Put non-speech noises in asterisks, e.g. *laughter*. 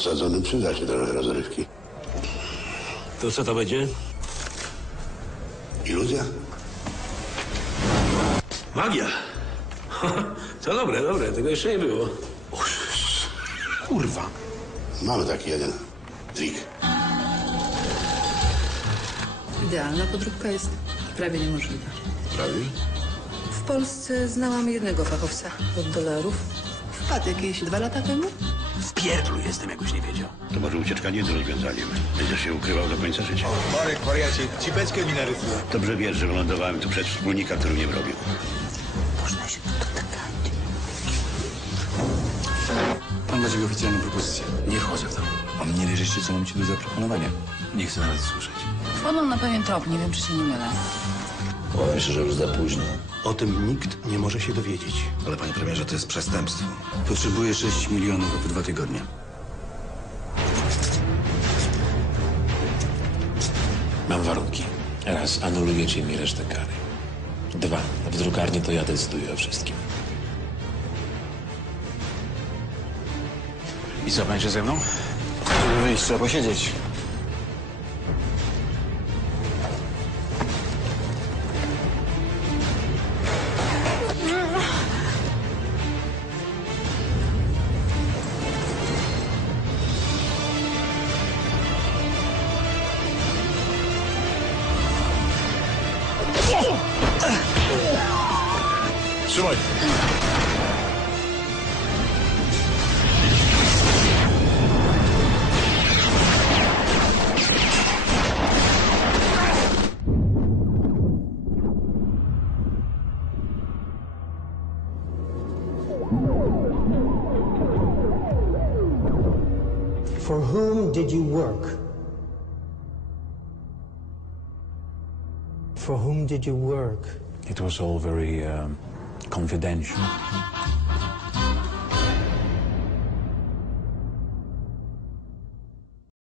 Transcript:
Osadzonym przyda się trochę rozrywki. To co to będzie? Iluzja? Magia. *laughs* To dobre, dobre, tego jeszcze nie było. Kurwa. Mamy taki jeden trik. Idealna podróbka jest prawie niemożliwa. Prawie? W Polsce znałam jednego fachowca od dolarów. Wpadł jakieś dwa lata temu. W pierdlu jestem, jakbyś nie wiedział. To może ucieczka nie jest rozwiązaniem. Będziesz się ukrywał do końca życia. Marek, wariacie, cipeczkę mi narysuję. Dobrze wiesz, że wylądowałem tu przed wspólnika, który mnie wrobił. Mam dla ciebie oficjalną propozycję. Nie wchodzę w to. On nie wiesz jeszcze, co mam ci do zaproponowania. Nie chcę nawet słyszeć. Wpadłam na pewien trop, nie wiem, czy się nie mylę. Myślę, że już za późno. O tym nikt nie może się dowiedzieć. Ale panie premierze, to jest przestępstwo. Potrzebuję 6 milionów w dwa tygodnie. Mam warunki. Raz, anulujecie mi resztę kary. Dwa, w drukarni to ja decyduję o wszystkim. I co, będzie ze mną? Żeby wyjść, trzeba posiedzieć. Trzymaj. For whom did you work? For whom did you work? It was all very um, confidential.